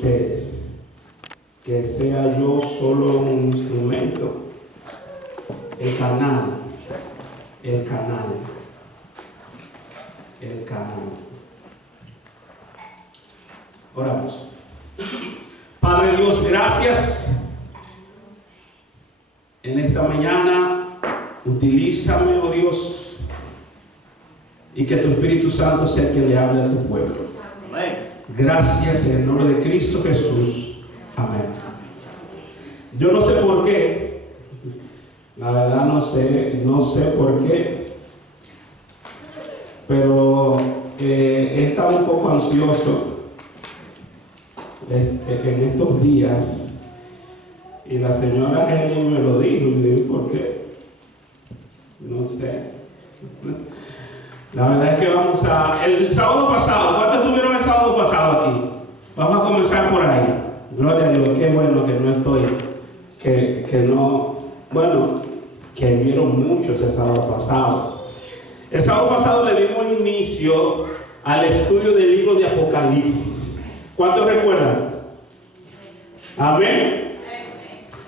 ustedes, que sea yo solo un instrumento, el canal. Oramos. Padre Dios, gracias en esta mañana. Utilízame, oh Dios, y que tu Espíritu Santo sea quien le hable a tu pueblo. Amén. Gracias en el nombre de Cristo Jesús. Amén. Yo no sé por qué, la verdad no sé por qué, pero he estado un poco ansioso en estos días, y la señora Jenny me lo dijo, y le dije, ¿por qué? No sé. La verdad es que vamos a... El sábado pasado, ¿cuántos estuvieron el sábado pasado aquí? Vamos a comenzar por ahí. Gloria a Dios, qué bueno que no estoy, que no... Bueno, que vieron muchos el sábado pasado. El sábado pasado le dimos inicio al estudio del libro de Apocalipsis. ¿Cuántos recuerdan? Amén.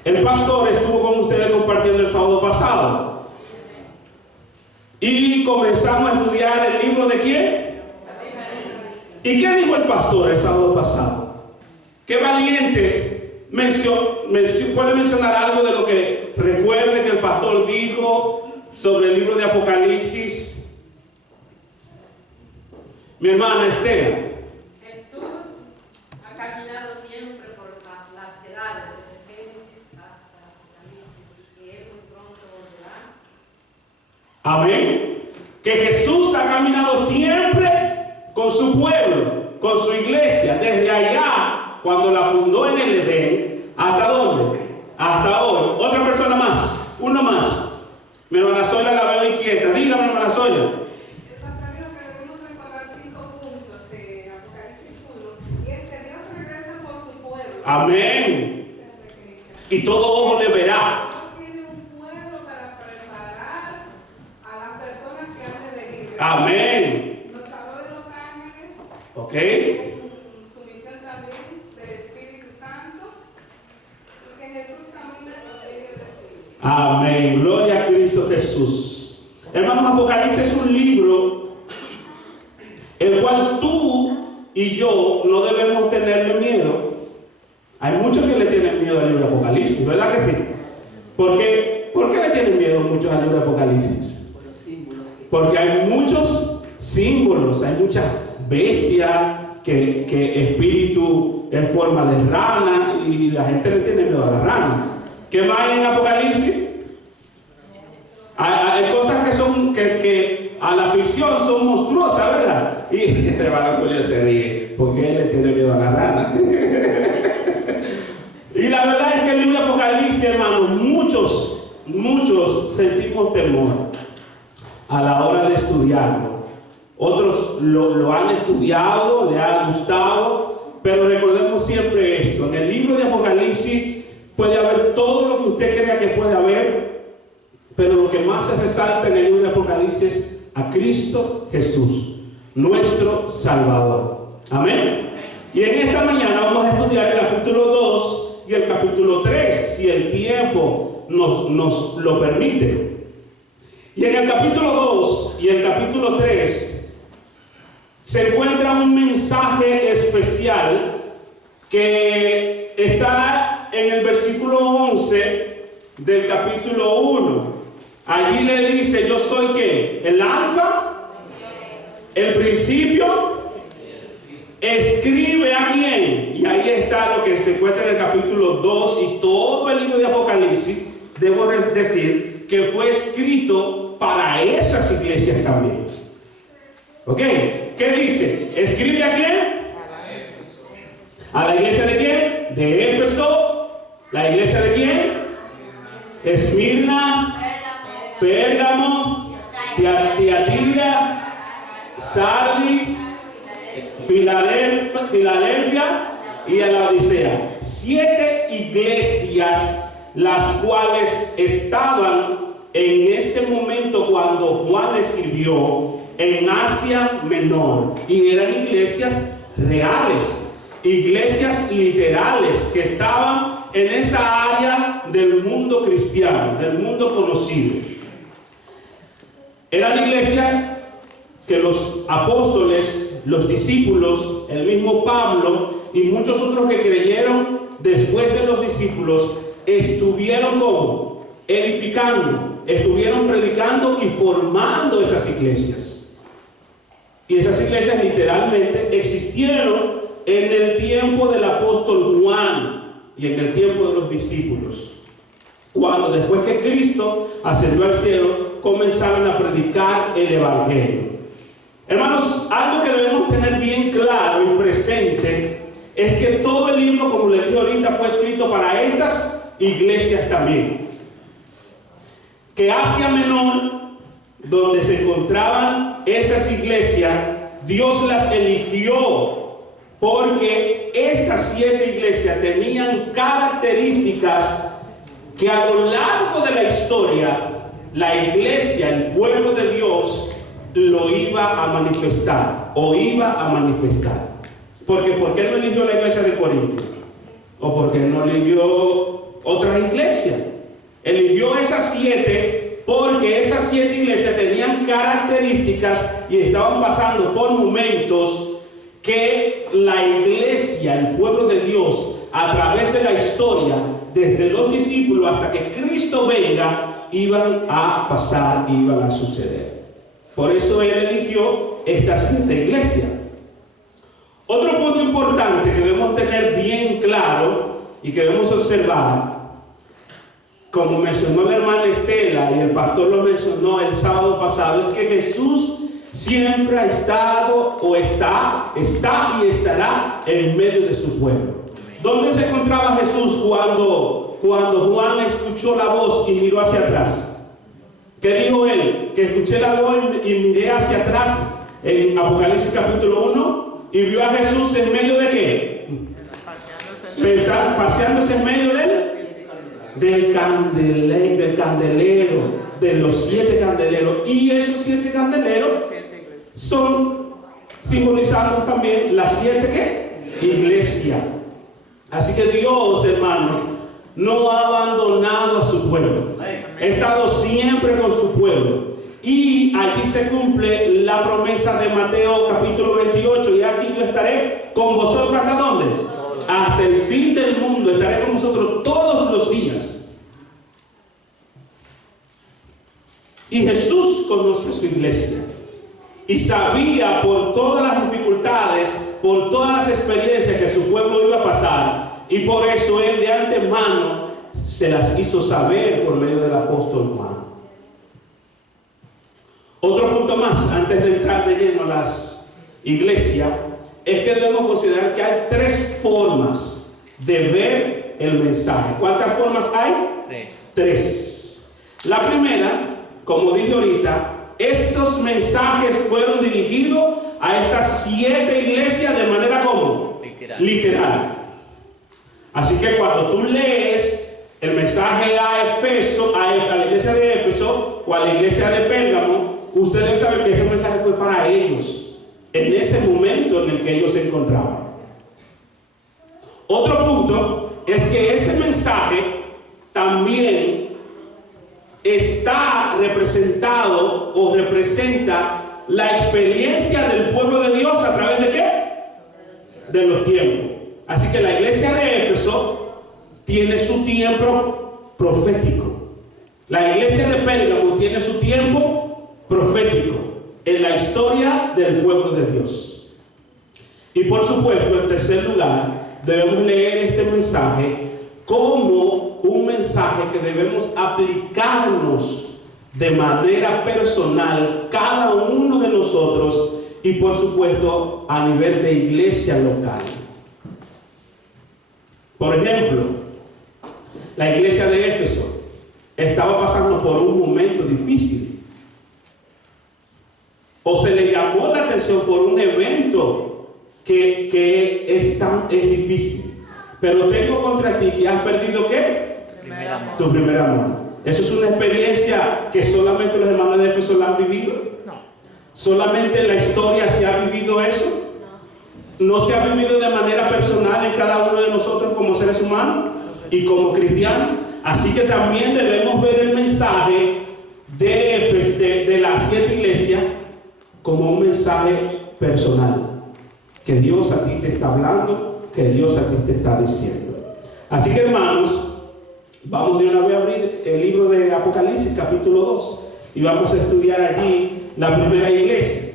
El pastor estuvo con ustedes compartiendo el sábado pasado. Y comenzamos a estudiar el libro de ¿quién? ¿Y qué dijo el pastor el sábado pasado? Qué valiente. Puede mencionar algo de lo que recuerde que el pastor dijo sobre el libro de Apocalipsis. Mi hermana Estela. Jesús ha caminado siempre por las edades, desde Génesis hasta Apocalipsis, y que Él muy pronto volverá. Amén. Que Jesús ha caminado siempre con su pueblo, con su iglesia, desde allá, cuando la fundó en el Edén, ¿hasta dónde? Hasta hoy. Otra persona más, uno más. Mi hermana Zoila la veo inquieta. Dígame, hermana Zoila. Amén. Y todo ojo le verá. Tiene un pueblo para preparar a las personas que han de venir. Amén. Nos habló de los ángeles. Ok. Su misión también del Espíritu Santo. Y que Jesús camina en medio de su iglesia. Amén. Gloria a Cristo Jesús. Hermanos, Apocalipsis es un libro el cual tú y yo no debemos tenerle miedo. Hay muchos que le tienen miedo al libro de Apocalipsis, ¿verdad que sí? ¿Por qué le tienen miedo muchos al libro de Apocalipsis? Porque hay muchos símbolos, hay muchas bestias, que espíritu en forma de rana, y la gente le tiene miedo a la rana. ¿Qué más hay en Apocalipsis? Hay cosas que a la visión son monstruosas, ¿verdad? Y el hermano Julio se ríe, porque él le tiene miedo a la rana. Y la verdad es que el libro de Apocalipsis, hermanos, muchos sentimos temor a la hora de estudiarlo. Otros lo han estudiado, le ha gustado, pero recordemos siempre esto: en el libro de Apocalipsis puede haber todo lo que usted crea que puede haber, pero lo que más se resalta en el libro de Apocalipsis es a Cristo Jesús, nuestro Salvador. Amén. Y en esta mañana vamos a estudiar el capítulo 2 y el capítulo 3, si el tiempo nos lo permite. Y en el capítulo 2 y el capítulo 3 se encuentra un mensaje especial que está en el versículo 11 del capítulo 1. Allí le dice: yo soy ¿qué? El alfa, el principio. Escribe a quién. Y ahí está lo que se encuentra en el capítulo 2 y todo el libro de Apocalipsis. Debo decir que fue escrito para esas iglesias también. ¿Ok? ¿Qué dice? ¿Escribe a quién? ¿A la iglesia de quién? De Éfeso. ¿La iglesia de quién? Esmirna, Pérgamo, Tiatira, Sardis, Filadelfia y a la Odisea. 7 iglesias, las cuales estaban en ese momento cuando Juan escribió en Asia Menor, y eran iglesias reales. iglesias literales que estaban en esa área del mundo cristiano, del mundo conocido. Eran iglesias que los apóstoles, los discípulos, el mismo Pablo y muchos otros que creyeron después de los discípulos estuvieron como edificando, estuvieron predicando y formando esas iglesias. Y esas iglesias literalmente existieron en el tiempo del apóstol Juan y en el tiempo de los discípulos, cuando después que Cristo ascendió al cielo comenzaron a predicar el evangelio. Hermanos, algo que debemos tener bien claro y presente es que todo el libro, como les dije ahorita, fue escrito para estas iglesias también. Que Asia Menor, donde se encontraban esas iglesias, Dios las eligió porque estas 7 iglesias tenían características que a lo largo de la historia la iglesia, el pueblo de Dios, lo iba a manifestar o iba a manifestar. Porque ¿por qué no eligió la iglesia de Corinto? ¿O por qué no eligió otras iglesias? Eligió esas 7 porque esas 7 iglesias tenían características y estaban pasando por momentos que la iglesia, el pueblo de Dios, a través de la historia, desde los discípulos hasta que Cristo venga, iban a pasar, iban a suceder. Por eso Él eligió estas 7 iglesias. Otro punto importante que debemos tener bien claro y que debemos observar, como mencionó la hermana Estela y el pastor lo mencionó el sábado pasado, es que Jesús siempre ha estado o está y estará en medio de su pueblo. ¿Dónde se encontraba Jesús cuando Juan escuchó la voz y miró hacia atrás? ¿Qué dijo él? Que escuché la voz y miré hacia atrás en Apocalipsis capítulo 1 y vio a Jesús en medio de ¿qué? Paseándose en medio del candelero, de los 7 candeleros. Y esos 7 candeleros son simbolizados también las 7 ¿qué? Iglesias. Así que Dios, hermanos, no ha abandonado a su pueblo. Ha estado siempre con su pueblo. Y allí se cumple la promesa de Mateo capítulo 28. Y aquí yo estaré con vosotros ¿hasta dónde? Hasta el fin del mundo. Estaré con vosotros todos los días. Y Jesús conoce a su iglesia. Y sabía por todas las dificultades, por todas las experiencias que su pueblo iba a pasar. Y por eso Él de antemano se las hizo saber por medio del apóstol Juan. Otro punto más, antes de entrar de lleno a las iglesias, es que debemos considerar que hay 3 formas de ver el mensaje. ¿Cuántas formas hay? 3. La primera, como dije ahorita, esos mensajes fueron dirigidos a estas 7 iglesias de manera como literal. Así que cuando tú lees el mensaje a Efeso, a la iglesia de Éfeso o a la iglesia de Pérgamo, usted debe saber que ese mensaje fue para ellos en ese momento en el que ellos se encontraban. Otro punto es que ese mensaje también está representado o representa la experiencia del pueblo de Dios a través de ¿qué? De los tiempos. Así que la iglesia de Éfeso tiene su tiempo profético. La iglesia de Pérgamo tiene su tiempo profético en la historia del pueblo de Dios. Y por supuesto, en tercer lugar, debemos leer este mensaje como un mensaje que debemos aplicarnos de manera personal, cada uno de nosotros, y por supuesto a nivel de iglesia local. Por ejemplo, la iglesia de Éfeso estaba pasando por un momento difícil, o se le llamó la atención por un evento que es difícil. Pero tengo contra ti que has perdido ¿qué? Tu primer amor. Eso es una experiencia que solamente los hermanos de Éfeso la han vivido. No. ¿Solamente en la historia se ha vivido eso? no se ha vivido de manera personal en cada uno de nosotros como seres humanos y como cristianos. Así que también debemos ver el mensaje de las 7 iglesias como un mensaje personal, que Dios a ti te está hablando, que Dios a ti te está diciendo. Así que, hermanos, vamos de una vez a abrir el libro de Apocalipsis capítulo 2 y vamos a estudiar allí la primera iglesia.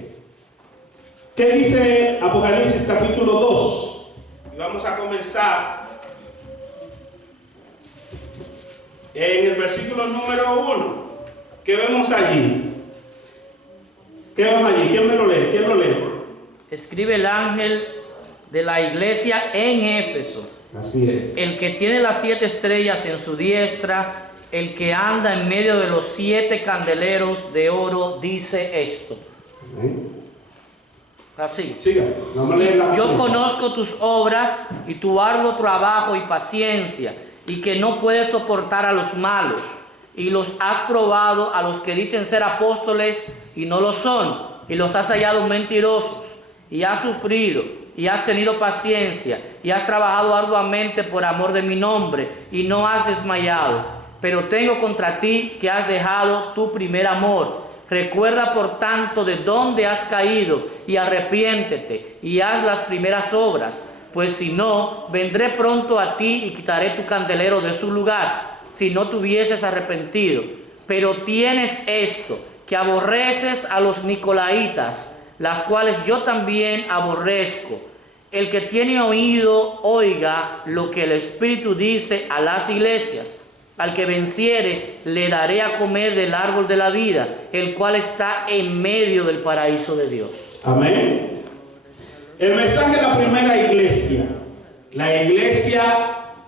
¿Qué dice Apocalipsis capítulo 2? Y vamos a comenzar en el versículo número 1. ¿Qué vemos allí? ¿Qué vemos allí? ¿Quién me lo lee? ¿Quién lo lee? Escribe el ángel de la iglesia en Éfeso. Así es. El que tiene las 7 estrellas en su diestra, el que anda en medio de los 7 candeleros de oro, dice esto. Así. Siga. Vamos a leer la Yo primera. conozco tus obras y tu arduo trabajo y paciencia, y que no puedes soportar a los malos, y los has probado a los que dicen ser apóstoles y no lo son, y los has hallado mentirosos, y has sufrido, y has tenido paciencia, y has trabajado arduamente por amor de mi nombre, y no has desmayado. Pero tengo contra ti que has dejado tu primer amor. Recuerda por tanto de dónde has caído, y arrepiéntete, y haz las primeras obras, pues si no, vendré pronto a ti y quitaré tu candelero de su lugar, si no te hubieses arrepentido. Pero tienes esto, que aborreces a los nicolaitas, las cuales yo también aborrezco. El que tiene oído, oiga lo que el Espíritu dice a las iglesias. Al que venciere, le daré a comer del árbol de la vida, el cual está en medio del paraíso de Dios. Amén. El mensaje de la primera iglesia, la iglesia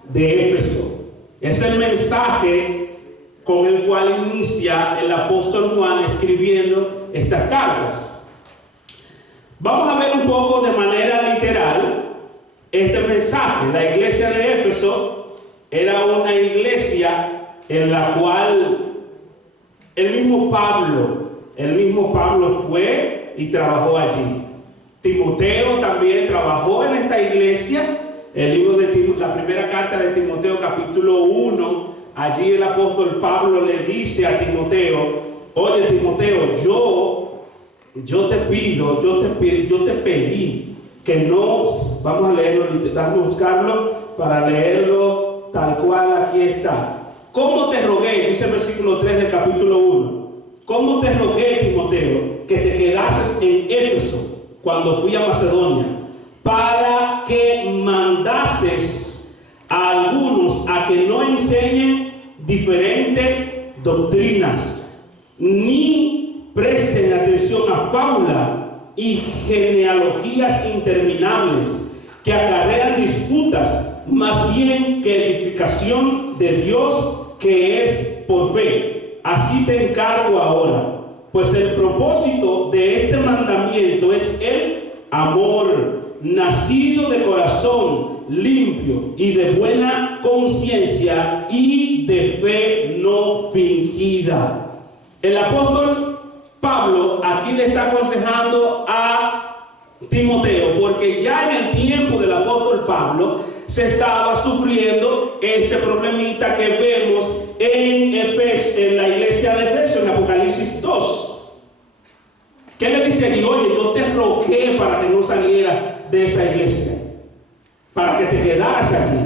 de Éfeso, es el mensaje con el cual inicia el apóstol Juan escribiendo estas cartas. Vamos a ver un poco de manera literal este mensaje. La iglesia de Éfeso era una iglesia en la cual el mismo Pablo fue y trabajó allí. Timoteo también trabajó en esta iglesia. El libro de la primera carta de Timoteo capítulo 1, allí el apóstol Pablo le dice a Timoteo: oye Timoteo, yo te pedí que no, vamos a leerlo, vamos a buscarlo para leerlo tal cual aquí está. ¿Cómo te rogué? Dice el versículo 3 del capítulo 1. ¿Cómo te rogué, Timoteo, que te quedases en Éfeso cuando fui a Macedonia, para que mandases a algunos a que no enseñen diferentes doctrinas, ni presten atención a fábula y genealogías interminables que acarrean disputas, más bien que edificación de Dios que es por fe? Así te encargo ahora, pues el propósito de este mandamiento es el amor, nacido de corazón limpio y de buena conciencia y de fe no fingida. El apóstol Pablo aquí le está aconsejando a Timoteo, porque ya en el tiempo del apóstol Pablo se estaba sufriendo este problemita que vemos en la iglesia de Éfeso, en Apocalipsis 2. ¿Qué le dice allí? Oye, yo te rogué para que no saliera de esa iglesia, para que te quedaras aquí.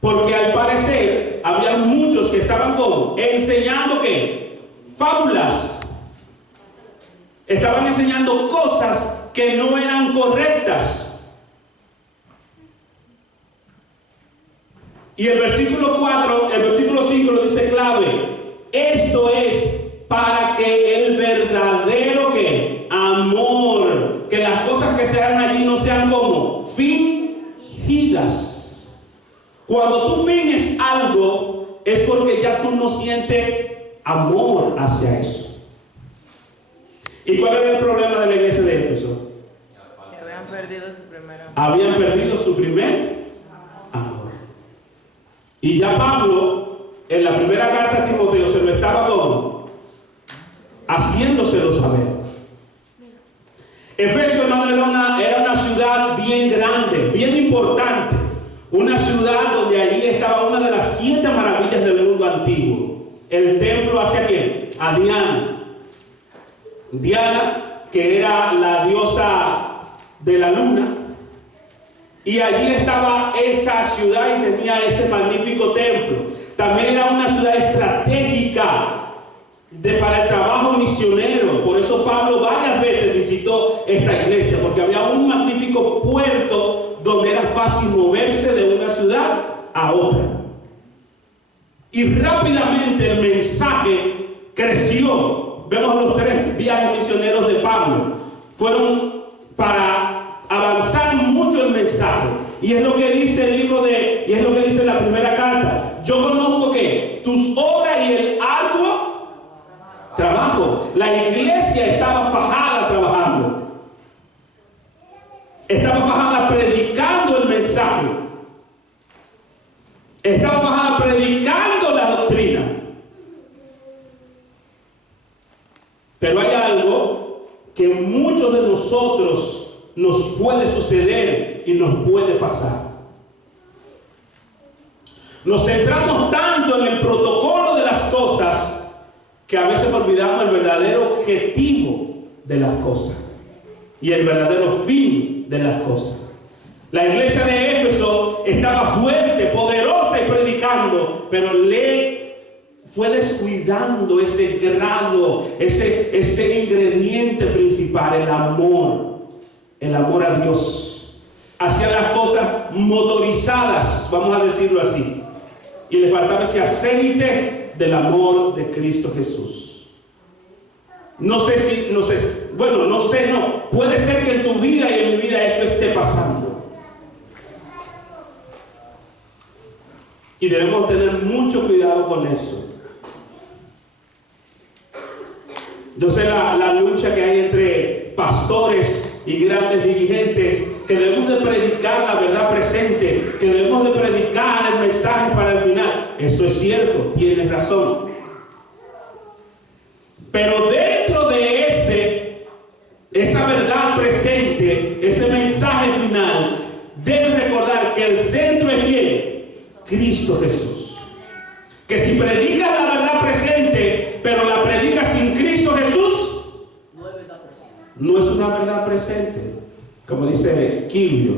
Porque al parecer había muchos que estaban como enseñando ¿qué? Fábulas. Estaban enseñando cosas que no eran correctas. Y el versículo 5 lo dice clave. Esto es para que el verdadero ¿qué? Amor, que las cosas que se hagan allí no sean como fingidas. Cuando tú finges algo es porque ya tú no sientes amor hacia eso. ¿Y cuál era el problema de la iglesia de Éfeso? Que habían perdido su primer amor. Habían perdido su primer amor. Y ya Pablo, en la primera carta a Timoteo, se lo estaba haciéndoselo saber. Efeso, hermano, era una ciudad bien grande, bien importante. Una ciudad donde allí estaba una de las 7 maravillas del mundo antiguo. El templo hacia quién? A Diana. Diana, que era la diosa de la luna. Y allí estaba esta ciudad y tenía ese magnífico templo. También era una ciudad estratégica para el trabajo misionero. Por eso Pablo varias veces visitó esta iglesia, porque había un magnífico puerto donde era fácil moverse de una ciudad a otra. Y rápidamente el mensaje creció. Vemos los 3 viajes misioneros de Pablo. Fueron para avanzar mucho el mensaje. Y es lo que dice el libro y es lo que dice la primera carta. Yo conozco que tus obras y el arduo trabajo. La iglesia estaba fajada trabajando. Estaba fajada predicando el mensaje. Estaba fajada predicando la doctrina. Pero hay algo que muchos de nosotros nos puede suceder y nos puede pasar. Nos centramos tanto en el protocolo de las cosas que a veces olvidamos el verdadero objetivo de las cosas y el verdadero fin de las cosas. La iglesia de Éfeso estaba fuerte, poderosa y predicando, pero le fue descuidando ese grado, ese ingrediente principal, el amor a Dios. Hacían las cosas motorizadas, vamos a decirlo así, y le faltaba ese aceite del amor de Cristo Jesús. No sé, puede ser que en tu vida y en mi vida eso esté pasando. Y debemos tener mucho cuidado con eso. Yo sé la lucha que hay entre pastores y grandes dirigentes, que debemos de predicar la verdad presente, que debemos de predicar el mensaje para el final. Eso es cierto, tienes razón. Pero dentro de esa verdad presente, ese mensaje final, debes recordar que el centro es ¿quién? Cristo Jesús. Que si predicas la verdad presente, pero la predicas sin Cristo Jesús, no es una verdad presente, como dice Quilio.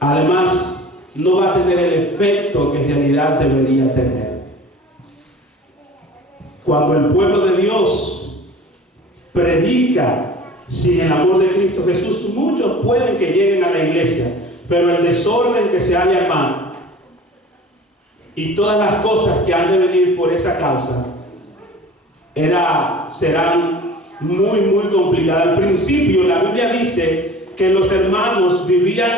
Además, no va a tener el efecto que en realidad debería tener. Cuando el pueblo de Dios predica sin el amor de Cristo Jesús, muchos pueden que lleguen a la iglesia, pero el desorden que se haya armado y todas las cosas que han de venir por esa causa serán muy, muy complicadas. Al principio la Biblia dice que los hermanos vivían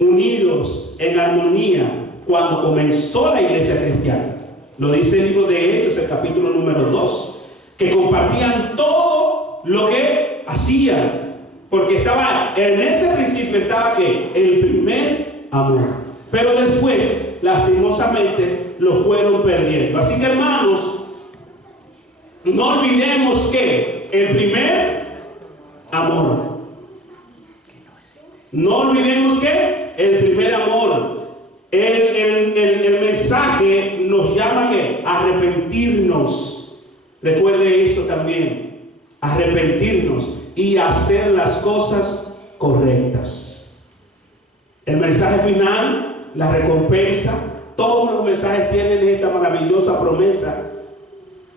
unidos en armonía cuando comenzó la iglesia cristiana. Lo dice el libro de Hechos, el capítulo número 2, que compartían todo lo que hacían, porque estaba en ese principio estaba que el primer amor. Pero después, lastimosamente, lo fueron perdiendo. Así que, hermanos, no olvidemos que el primer amor. No olvidemos que el primer amor. El mensaje nos llama a arrepentirnos. Recuerde eso también. Arrepentirnos y hacer las cosas correctas. El mensaje final, la recompensa, todos los mensajes tienen esta maravillosa promesa,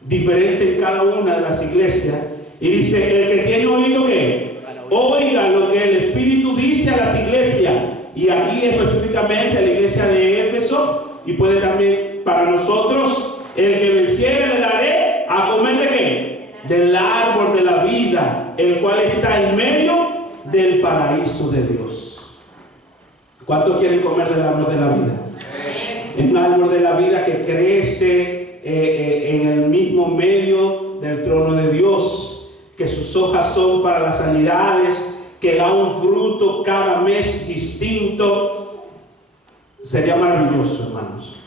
diferente en cada una de las iglesias. Y dice, el que tiene oído, ¿qué? Oiga lo que el Espíritu dice a las iglesias. Y aquí específicamente a la iglesia de Éfeso, y puede también para nosotros, el que venciere le daré a comer ¿de qué? Del árbol de la vida, el cual está en medio del paraíso de Dios. ¿Cuántos quieren comer del árbol de la vida? Es un árbol de la vida que crece en el mismo medio del trono de Dios, que sus hojas son para las sanidades, que da un fruto cada mes distinto. Sería maravilloso, hermanos.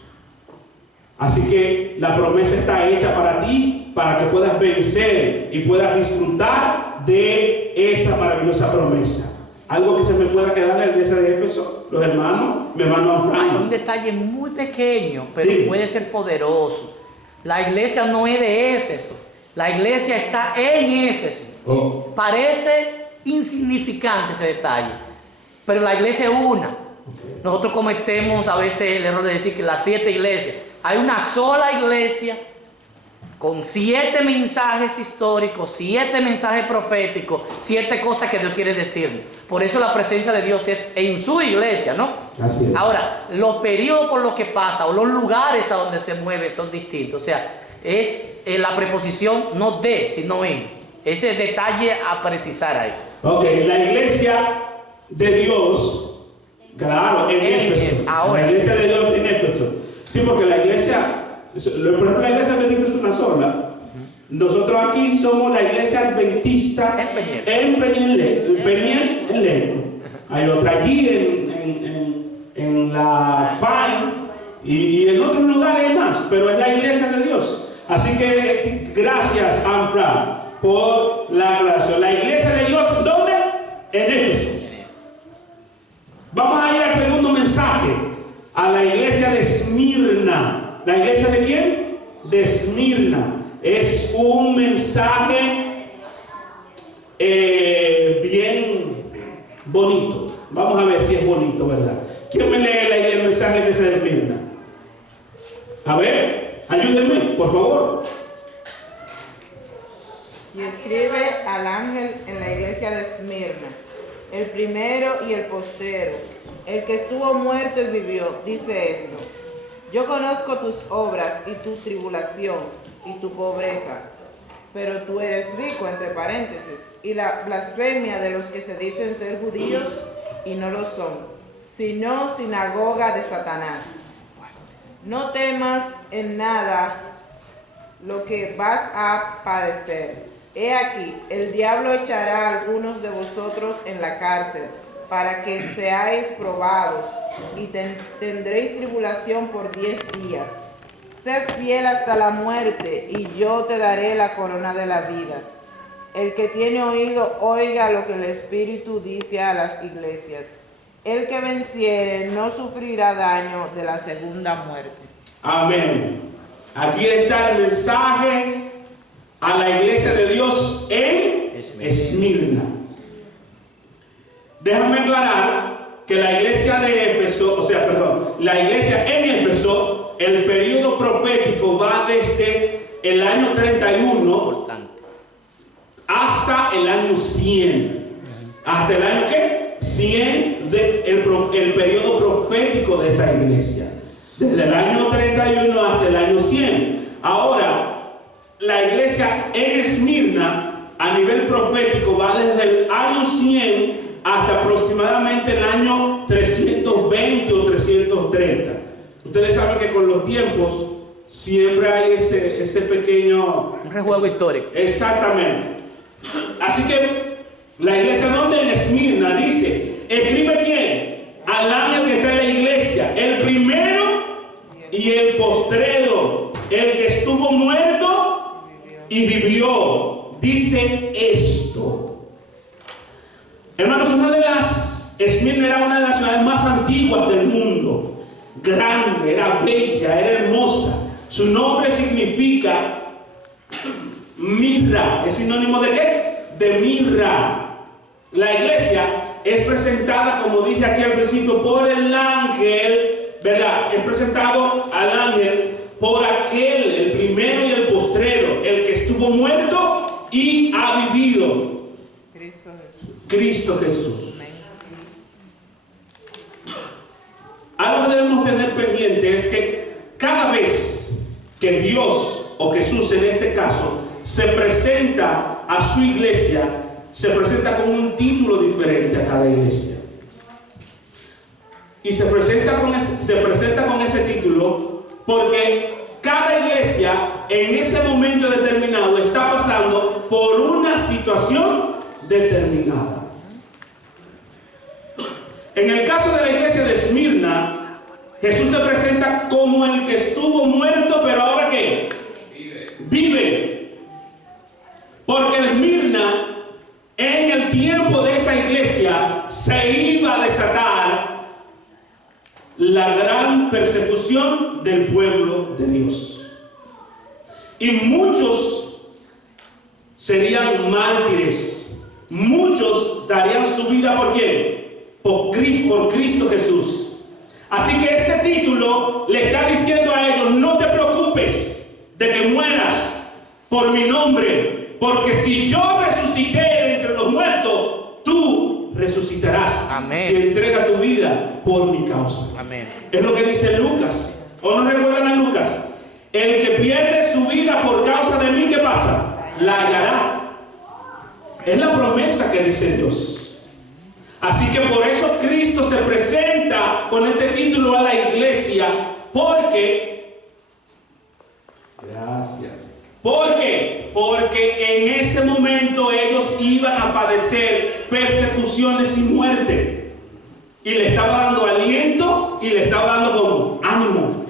Así que la promesa está hecha para ti, para que puedas vencer y puedas disfrutar de esa maravillosa promesa. Algo que se me pueda quedar en la iglesia de Éfeso, los hermanos, mi hermano Hay un Anfrano. detalle muy pequeño, pero Sí. puede ser poderoso. La iglesia no es de Éfeso, la iglesia está en Éfeso. Oh. Parece insignificante ese detalle, pero la iglesia es una. Nosotros cometemos a veces el error de decir que las 7 iglesias. Hay una sola iglesia con 7 mensajes históricos, 7 mensajes proféticos, 7 cosas que Dios quiere decirnos. Por eso la presencia de Dios es en su iglesia, ¿no? Así es. Ahora, los periodos por los que pasa o los lugares a donde se mueve son distintos. O sea, es la preposición no de, sino en. Ese detalle a precisar ahí. Ok, la iglesia de Dios, claro, en Éfeso. ahora. La iglesia de Dios en Éfeso. Sí, porque la iglesia, por ejemplo, la iglesia adventista es una sola. Nosotros aquí somos la iglesia adventista en Peniel. Hay otra allí en la Pine y en otros lugares más, pero es la iglesia de Dios. Así que gracias, Anfra, por la aclaración. La iglesia de Dios, ¿dónde? En Éfeso. Vamos a ir al segundo mensaje, a la iglesia de Esmirna. ¿La iglesia de quién? De Esmirna. Es un mensaje bien bonito. Vamos a ver si es bonito, ¿verdad? ¿Quién me lee el mensaje de la iglesia de Esmirna? A ver, ayúdenme, por favor. Y escribe al ángel en la iglesia de Esmirna, el primero y el postrero, el que estuvo muerto y vivió, dice esto: yo conozco tus obras y tu tribulación y tu pobreza, pero tú eres rico, entre paréntesis, y la blasfemia de los que se dicen ser judíos y no lo son, sino sinagoga de Satanás. No temas en nada lo que vas a padecer. He aquí, el diablo echará a algunos de vosotros en la cárcel, para que seáis probados, y tendréis tribulación por 10 días. Sed fiel hasta la muerte, y yo te daré la corona de la vida. El que tiene oído, oiga lo que el Espíritu dice a las iglesias. El que venciere no sufrirá daño de la segunda muerte. Amén. Aquí está el mensaje a la iglesia de Dios en Esmirna. Déjame aclarar que la iglesia de Éfeso, la iglesia en Éfeso, el periodo profético va desde el año 31 hasta el año 100. ¿Hasta el año qué? 100 el periodo profético de esa iglesia. Desde el año 31 hasta el año 100. Ahora, la iglesia en Esmirna, a nivel profético, va desde el año 100 hasta aproximadamente el año 320 o 330. Ustedes saben que con los tiempos siempre hay ese pequeño... Un rejuego histórico. Exactamente. Así que la iglesia donde en Esmirna dice, escribe quién, al ángel que está en la iglesia, el primero y el postrero, el que estuvo muerto y vivió, dice esto. Hermanos, Esmirna era una de las ciudades más antiguas del mundo. Grande, era bella, era hermosa. Su nombre significa mirra. ¿Es sinónimo de qué? De mirra. La iglesia es presentada, como dije aquí al principio, por el ángel, ¿verdad? Es presentado al ángel por aquel, el primero y el postrero, el que estuvo muerto y ha vivido. Cristo Jesús. Algo que debemos tener pendiente es que cada vez que Dios o Jesús en este caso se presenta a su iglesia, se presenta con un título diferente a cada iglesia. Y se presenta con ese título porque cada iglesia en ese momento determinado está pasando por una situación determinada. En el caso de la iglesia de Esmirna, Jesús se presenta como el que estuvo muerto, pero ahora ¿qué? Vive. Porque Esmirna la gran persecución del pueblo de Dios. Y muchos serían mártires. Muchos darían su vida ¿por quién? Por Cristo Jesús. Así que este título le está diciendo a ellos: no te preocupes de que mueras por mi nombre, porque si yo resucité de entre los muertos, tú resucitarás. Amén. Si entrega tu vida por mi causa. Amén. Es lo que dice Lucas. ¿O no recuerdan a Lucas? El que pierde su vida por causa de mí, ¿qué pasa? La hallará. Es la promesa que dice Dios. Así que por eso Cristo se presenta con este título a la iglesia, porque en ese momento ellos iban a padecer persecuciones y muerte, y le estaba dando aliento y le estaba dando como ánimo.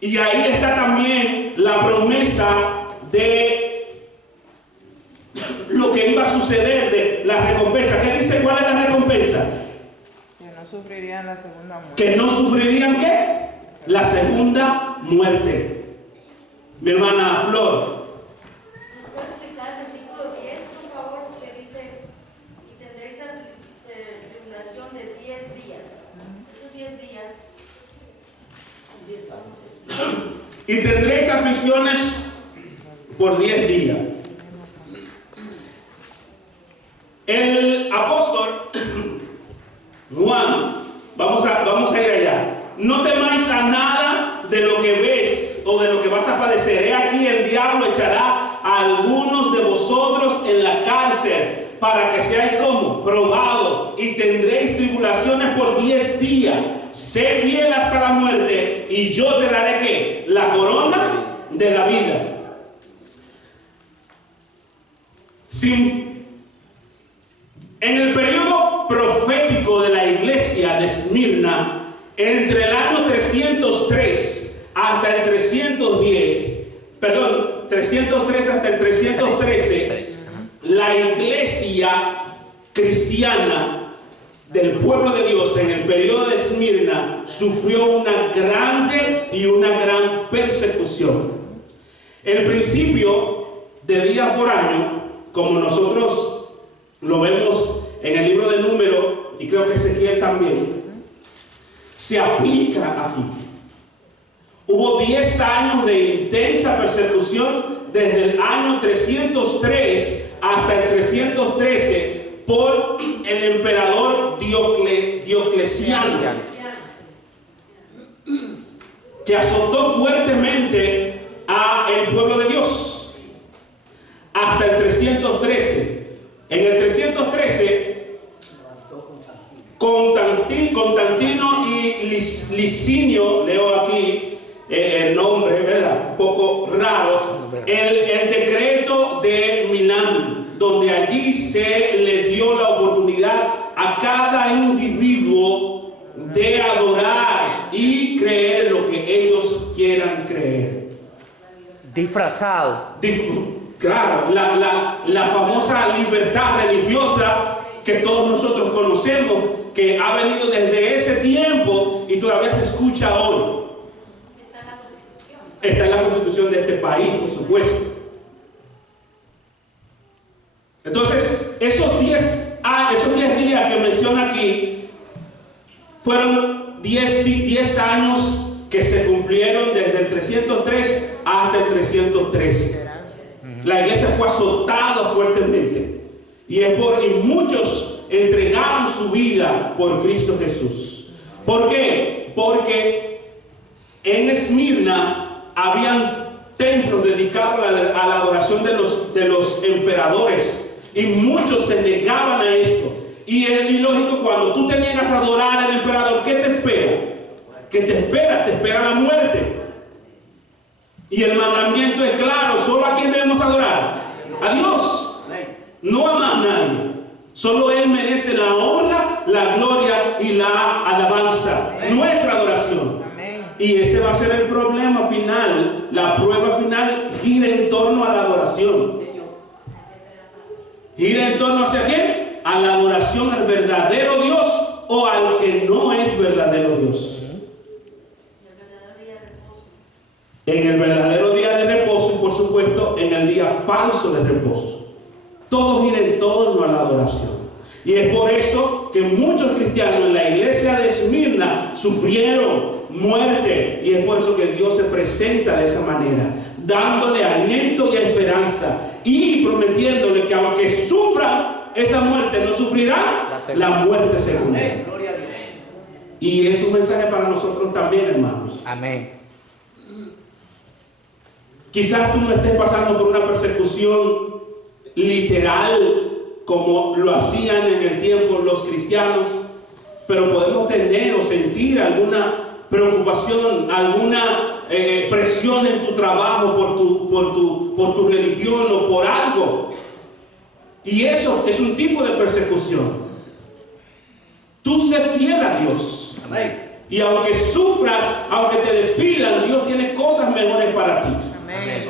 Y ahí está también la promesa de lo que iba a suceder, de la recompensa. ¿Qué dice? ¿Cuál es la recompensa? Que no sufrirían la segunda muerte. Que no sufrirían ¿qué? La segunda muerte. Mi hermana Flor. ¿Puedo explicar el versículo 10, por favor? Que dice: y tendréis tribulación de 10 días. Esos 10 días. 10 años. Y tendréis aflicciones por 10 días. El apóstol Juan, vamos a ir allá. No temáis a nada de lo que ves o de lo que vas a padecer. He aquí, el diablo echará a algunos de vosotros en la cárcel para que seáis como probados, y tendréis tribulaciones por 10 días. Sé fiel hasta la muerte, y yo te daré ¿qué? La corona de la vida. En el periodo profético de la iglesia de Esmirna, entre el año 303 hasta el 303 hasta el 313, la iglesia cristiana del pueblo de Dios en el periodo de Esmirna sufrió una grande y una gran persecución. El principio de días por año, como nosotros lo vemos en el libro de Números, y creo que Ezequiel también, se aplica aquí. Hubo 10 años de intensa persecución desde el año 303 hasta el 313 por el emperador Diocleciano, que azotó fuertemente al pueblo de Dios hasta el 313. En el 313, Constantino y Licinio, leo aquí el nombre, ¿verdad? Un poco raro, el decreto de Milán, donde allí se le dio la oportunidad a cada individuo de adorar y creer lo que ellos quieran creer. Disfrazado. Claro, la famosa libertad religiosa que todos nosotros conocemos, que ha venido desde ese tiempo y todavía se escucha hoy. Está en la Constitución. Está en la Constitución de este país, por supuesto. Entonces, esos 10 días que menciona aquí fueron 10 años que se cumplieron desde el 303 hasta el 313. La iglesia fue azotada fuertemente, y muchos entregaron su vida por Cristo Jesús. ¿Por qué? Porque en Esmirna habían templos dedicados a la adoración de los emperadores, y muchos se negaban a esto. Y es ilógico, cuando tú te niegas a adorar al emperador, ¿qué te espera? ¿Qué te espera? Te espera la muerte. Y el mandamiento es claro: ¿solo a quién debemos adorar? A Dios, no a más nadie. Solo Él merece la honra, la gloria y la alabanza, nuestra adoración. Y ese va a ser el problema final. La prueba final gira en torno a la adoración. ¿Gira en torno hacia quién? A la adoración al verdadero Dios, o al que no es verdadero Dios. En el verdadero día de reposo y, por supuesto, en el día falso de reposo. Todo gira en torno a la adoración. Y es por eso que muchos cristianos en la iglesia de Esmirna sufrieron muerte. Y es por eso que Dios se presenta de esa manera, dándole aliento y esperanza y prometiéndole que aunque sufran esa muerte, no sufrirán la muerte segunda. Y es un mensaje para nosotros también, hermanos. Amén. Quizás tú no estés pasando por una persecución literal como lo hacían en el tiempo los cristianos, pero podemos tener o sentir alguna preocupación, alguna presión en tu trabajo por tu religión o por algo. Y eso es un tipo de persecución. Tú sé fiel a Dios. Amén. Y aunque sufras, aunque te despidan, Dios tiene cosas mejores para ti. Amén.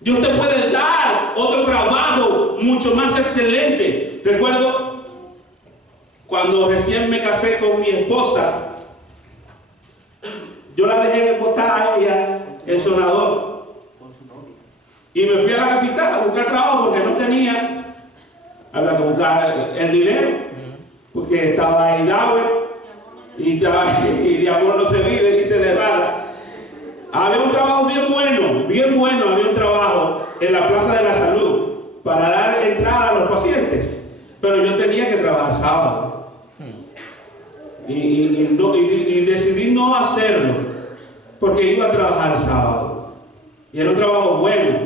Dios te puede dar otro trabajo mucho más excelente. Recuerdo cuando recién me casé con mi esposa, yo la dejé botar a ella el sonador y me fui a la capital a buscar trabajo porque no tenía. Había que buscar el dinero porque estaba en Dawe y de amor no se vive, dice de rara. Había un trabajo bien bueno, había un trabajo en la Plaza de la Salud para dar entrada a los pacientes, pero yo tenía que trabajar sábado y decidí no hacerlo porque iba a trabajar sábado y era un trabajo bueno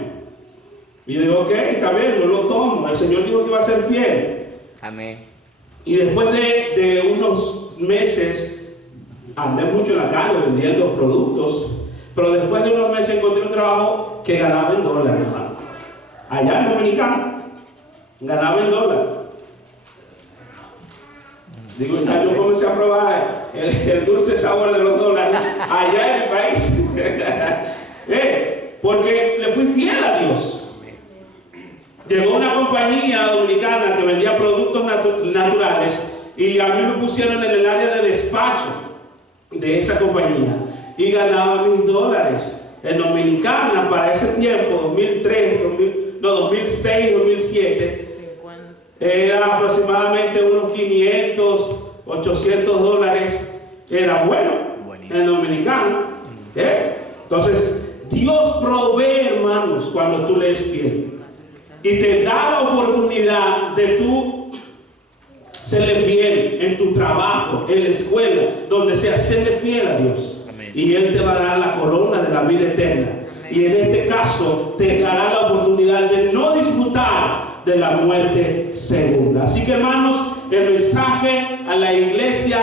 y yo digo, ok, está bien, no lo tomo, el Señor dijo que iba a ser fiel. Amén. Y después de unos meses andé mucho en la calle vendiendo productos. Pero después de unos meses encontré un trabajo que ganaba en dólares, hermano. Allá en Dominicana, ganaba en dólares. Digo, ya yo comencé a probar el dulce sabor de los dólares allá en mi país. Porque le fui fiel a Dios. Llegó una compañía dominicana que vendía productos naturales y a mí me pusieron en el área de despacho de esa compañía. Y ganaba $1,000 en Dominicana para ese tiempo, 2006, 2007. Era aproximadamente unos $500, $800. Era bueno en Dominicana. Entonces, Dios provee, hermanos, cuando tú le eres fiel. Y te da la oportunidad de tú serle fiel en tu trabajo, en la escuela, donde sea, serle fiel a Dios. Y Él te va a dar la corona de la vida eterna. Y en este caso te dará la oportunidad de no disfrutar de la muerte segunda. Así que, hermanos, el mensaje a la iglesia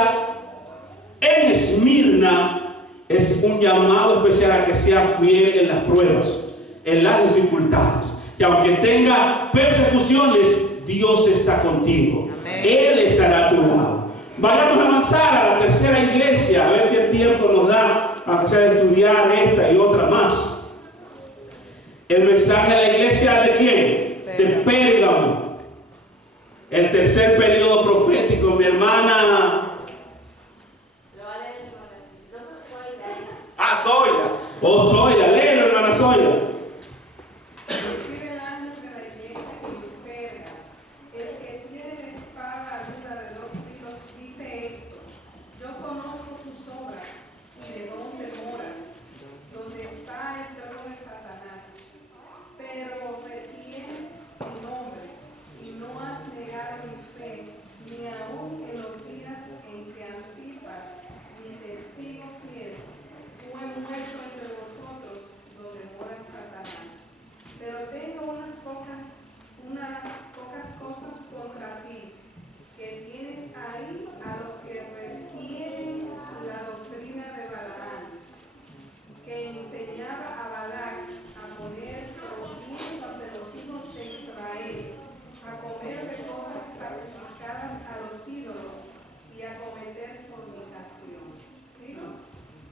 en Esmirna es un llamado especial a que sea fiel en las pruebas, en las dificultades. Y aunque tenga persecuciones, Dios está contigo. Él estará a tu lado. Vayamos a avanzar a la tercera iglesia, a ver si el tiempo nos da a estudiar esta y otra más. El mensaje a la iglesia de quién? De Pérgamo. El tercer periodo profético, mi hermana. Zoila. Oh, Zoila, léelo, hermana Zoila.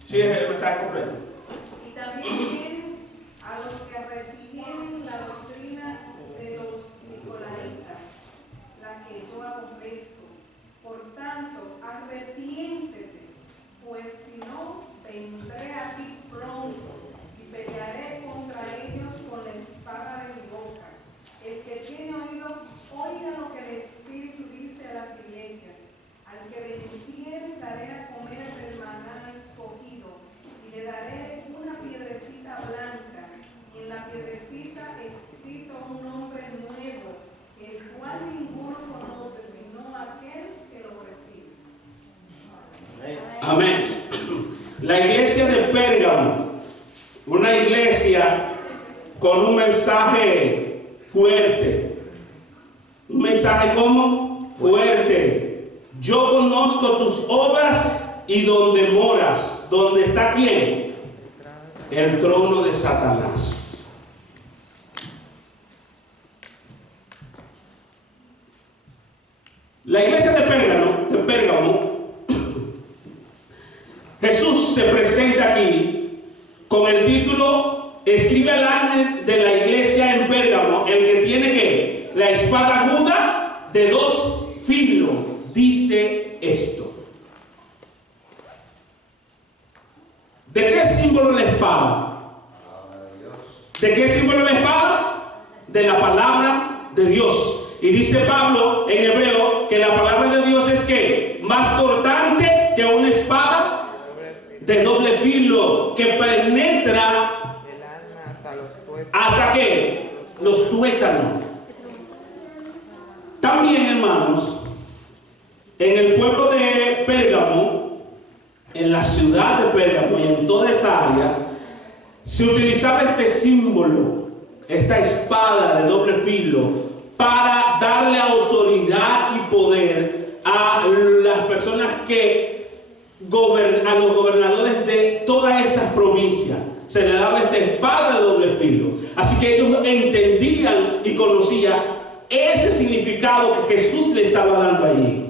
Sí, es el mensaje completo. Y también tienes a los que retienen la doctrina de los nicolaitas, la que yo aborrezco, porque Amén. La iglesia de Pérgamo, una iglesia con un mensaje fuerte. Un mensaje como fuerte. Yo conozco tus obras y donde moras. ¿Dónde está quién? El trono de Satanás. La iglesia de Pérgamo, Jesús se presenta aquí con el título: escribe al ángel de la iglesia en Pérgamo, el que tiene que la espada aguda de 2 filos, dice esto. ¿De qué símbolo la espada? ¿De qué símbolo la espada? De la palabra de Dios. Y dice Pablo en Hebreo que la palabra de Dios es que más cortante que una espada de doble filo, que penetra hasta que los tuétanos. También, hermanos, en el pueblo de Pérgamo, en la ciudad de Pérgamo y en toda esa área, se utilizaba este símbolo, esta espada de doble filo, para darle autoridad y poder a las personas a los gobernadores de todas esas provincias. Se le daba esta espada de doble filo. Así que ellos entendían y conocían ese significado que Jesús le estaba dando allí.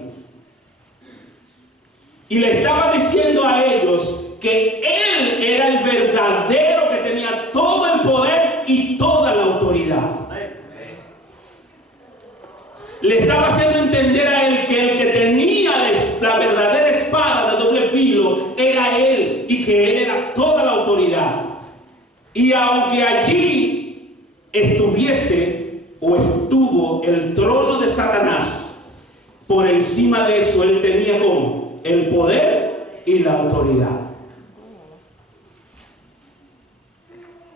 Y le estaba diciendo a ellos que Él era el verdadero, que tenía todo el poder y toda la autoridad. Le estaba haciendo entender a él que el que tenía la verdadera espada de doble filo era él, y que él era toda la autoridad. Y aunque allí estuviese o estuvo el trono de Satanás, por encima de eso él tenía como el poder y la autoridad.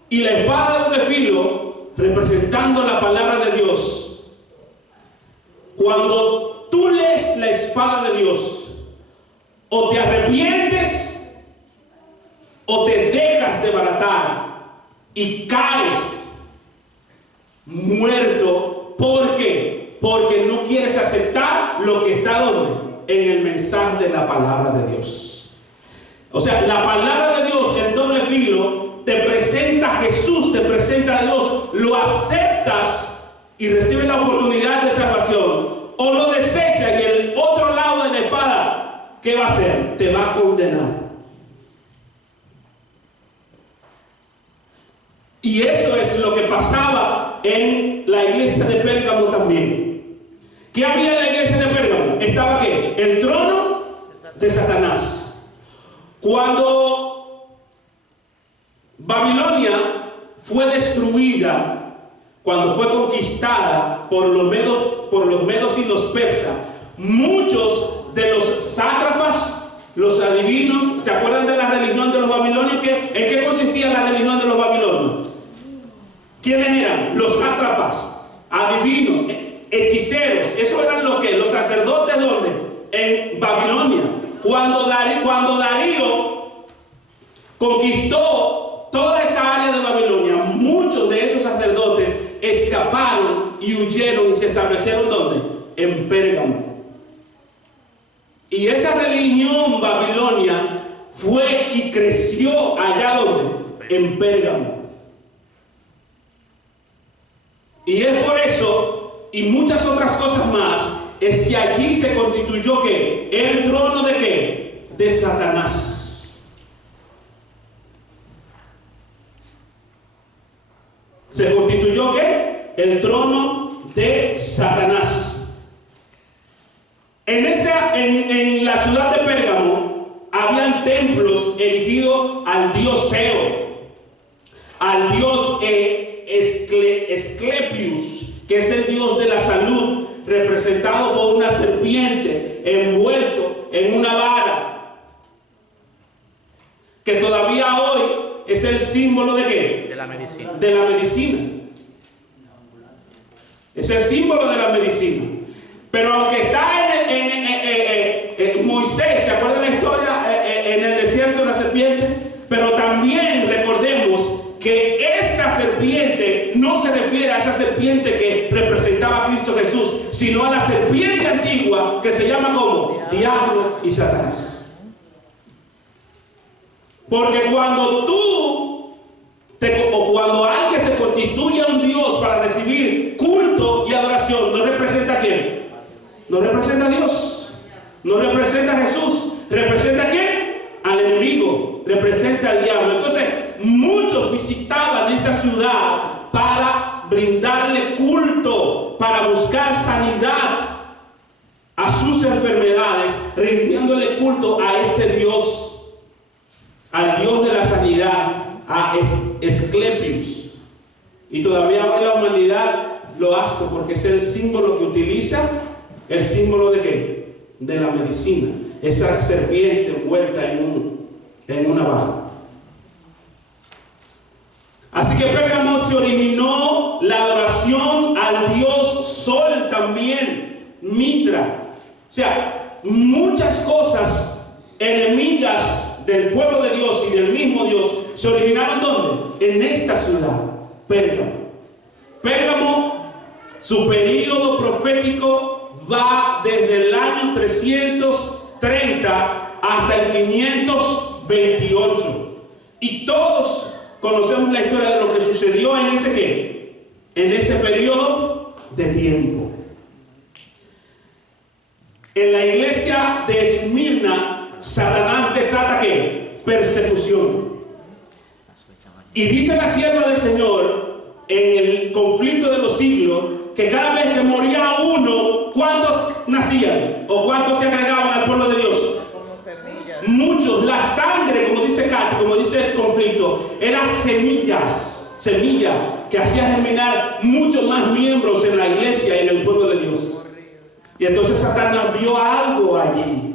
Y la espada de doble filo, representando la palabra de Dios. Cuando tú lees la espada de Dios, o te arrepientes o te dejas desbaratar y caes muerto. ¿Por qué? Porque no quieres aceptar lo que está donde, en el mensaje de la palabra de Dios. O sea, la palabra de Dios, el doble filo, te presenta a Jesús, te presenta a Dios, lo aceptas y recibes la oportunidad de salvación, o lo desechas, y el otro lado de la espada, ¿qué va a hacer? Te va a condenar. Y eso es lo que pasaba en la iglesia de Pérgamo también. ¿Qué había en la iglesia de Pérgamo? Estaba ¿qué? El trono de Satanás. Cuando Babilonia fue destruida, cuando fue conquistada por los medos y los persas, muchos de los sátrapas, los adivinos, ¿se acuerdan de la religión de los babilonios? ¿En qué consistía la religión de los babilonios? ¿Quiénes eran? Los sátrapas, adivinos, hechiceros. Esos eran los sacerdotes, ¿dónde? En Babilonia. Cuando Darío conquistó toda esa área de Babilonia, muchos de esos sacerdotes escaparon y huyeron y se establecieron ¿dónde? En Pérgamo. Y esa religión babilonia fue y creció allá donde, en Pérgamo. Y es por eso y muchas otras cosas más, es que allí se constituyó ¿qué? El trono de ¿qué? De Satanás. Se constituyó ¿qué? El trono de Satanás. En la ciudad de Pérgamo habían templos erigidos al dios Zeo, al dios Esclepius, que es el dios de la salud, representado por una serpiente envuelto en una vara, que todavía hoy es el símbolo de ¿qué? De la medicina. De la medicina. Es el símbolo de la medicina. Pero aunque está en Moisés, ¿se acuerdan la historia? Satanás. Porque cuando cuando alguien se constituye a un Dios para recibir culto y adoración, no representa a quién. No representa a Dios. No representa a Jesús. ¿Representa a quién? Al enemigo. Representa al diablo. Entonces, muchos visitaban esta ciudad para brindarle culto, para buscar sanidad a sus enfermedades, rindiéndole culto a este Dios, al Dios de la sanidad, a Esclepius. Y todavía hoy la humanidad lo hace porque es el símbolo que utiliza, el símbolo de ¿qué? De la medicina, esa serpiente envuelta en una vaca. Así que Pérgamo se originó la adoración al dios Sol también, Mitra. O sea, muchas cosas enemigas del pueblo de Dios y del mismo Dios se originaron ¿dónde? En esta ciudad, Pérgamo. Pérgamo, su período profético va desde el año 330 hasta el 528. Y todos conocemos la historia de lo que sucedió en ese ¿qué? En ese periodo de tiempo. En la iglesia de Esmirna, Satanás desata ¿qué? Persecución. Y dice la sierva del Señor en el conflicto de los siglos que cada vez que moría uno, ¿cuántos nacían? ¿O cuántos se agregaban al pueblo de Dios? Como semillas. Muchos. La sangre, como dice Katy, como dice el conflicto, eran semillas que hacían germinar muchos más miembros en la iglesia y en el pueblo de Dios. Y entonces Satanás vio algo allí.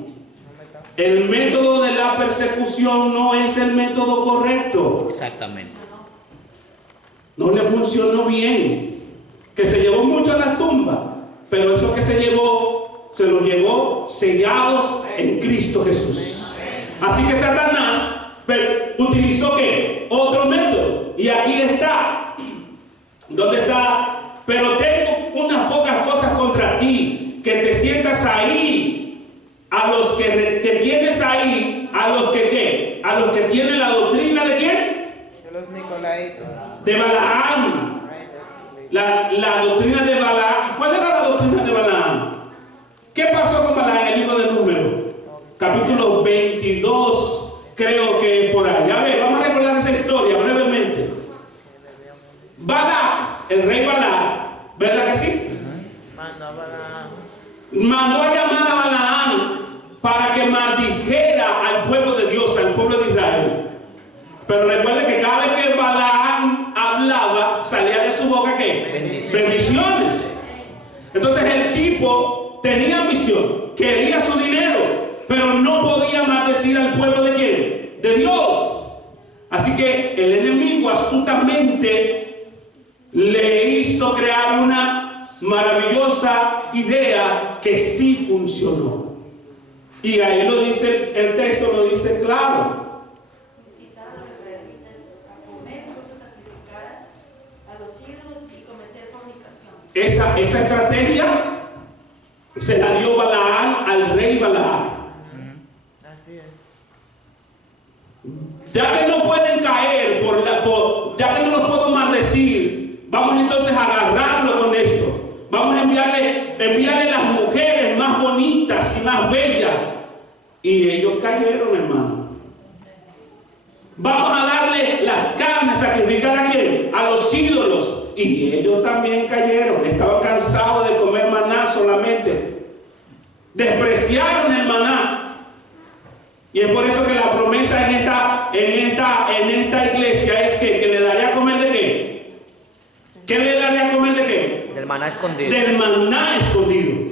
El método de la persecución no es el método correcto. Exactamente. No le funcionó bien. Que se llevó mucho a la tumba, pero eso que se llevó, se lo llevó sellados en Cristo Jesús. Así que Satanás utilizó ¿qué? Otro método. Y aquí está. ¿Dónde está? Pero tengo unas pocas cosas contra ti, que te sientas ahí, a los que tienes ahí, a los que ¿qué? A los que tienen la doctrina de ¿quién? De los Nicolaitos. De Balaam. La doctrina de Balaam. ¿Y cuál era la doctrina de Balaam? ¿Qué pasó con Balaam en el libro de Números? Capítulo 22, creo que por allá. A ver, vamos a recordar esa historia brevemente. Balac, el rey Balac, ¿verdad que sí? Mandó a llamar a Balaam para que maldijera al pueblo de Dios, al pueblo de Israel. Pero recuerde que cada vez que Balaam hablaba, salía de su boca ¿qué? Bendiciones. Entonces el tipo tenía ambición, quería su dinero, pero no podía maldecir al pueblo de ¿quién? De Dios. Así que el enemigo astutamente le hizo crear una maravillosa idea que sí funcionó. Y ahí lo dice, el texto lo dice claro. Incitar a los israelitas a comer cosas sacrificadas a los ídolos y cometer fornicación. Esa estrategia se la dio Balaam al rey Balaam. Así es. Ya que no pueden caer, ya que no los puedo maldecir, vamos entonces a agarrarlo con esto. Vamos a enviarle las mujeres más bonitas y más bellas. Y ellos cayeron, hermano. Vamos a darle las carnes sacrificadas ¿a quién? A los ídolos. Y ellos también cayeron. Estaban cansados de comer maná solamente. Despreciaron el maná. Y es por eso que la promesa en esta iglesia es que le daría a comer de qué. ¿Qué le daría a comer de qué? Del maná escondido. Del maná escondido.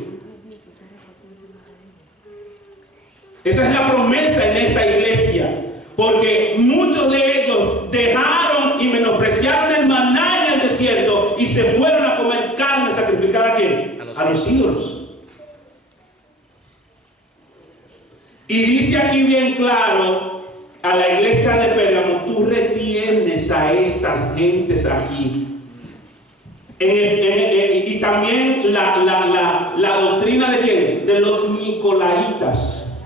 Esa es la promesa en esta iglesia. Porque muchos de ellos dejaron y menospreciaron el maná en el desierto y se fueron a comer carne sacrificada ¿a quién? A los ídolos. Y dice aquí bien claro a la iglesia de Pérgamo: tú retienes a estas gentes aquí. Y también la doctrina de quién? De los Nicolaitas.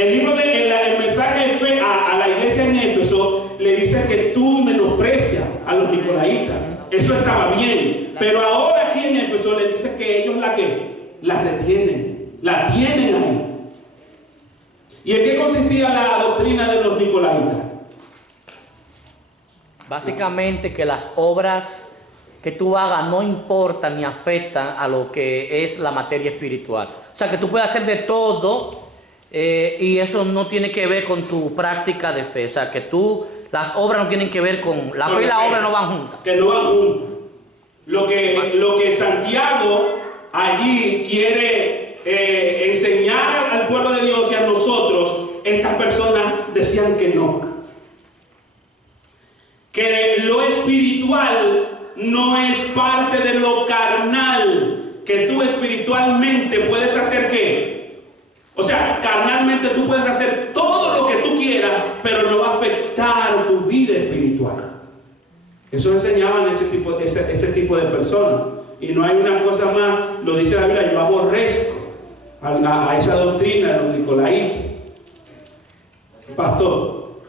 El mensaje de fe a la iglesia en Éfeso le dice que tú menosprecias a los nicolaitas. Eso estaba bien. Pero ahora aquí en Éfeso le dice que ellos la retienen, la tienen ahí. ¿Y en qué consistía la doctrina de los nicolaitas? Básicamente que las obras que tú hagas no importan ni afectan a lo que es la materia espiritual. O sea, que tú puedes hacer de todo y eso no tiene que ver con tu práctica de fe. O sea, que las obras no tienen que ver con... La fe y la obra no van juntas. Que no van juntas. Lo que Santiago allí quiere enseñar al pueblo de Dios y a nosotros, estas personas decían que no. Que lo espiritual no es parte de lo carnal, que tú espiritualmente puedes hacer ¿qué? O sea, carnalmente tú puedes hacer todo lo que tú quieras, pero no va a afectar tu vida espiritual. Eso enseñaban ese tipo de personas. Y no hay una cosa más, lo dice la Biblia, yo aborrezco a esa doctrina de los nicolaitas. Pastor.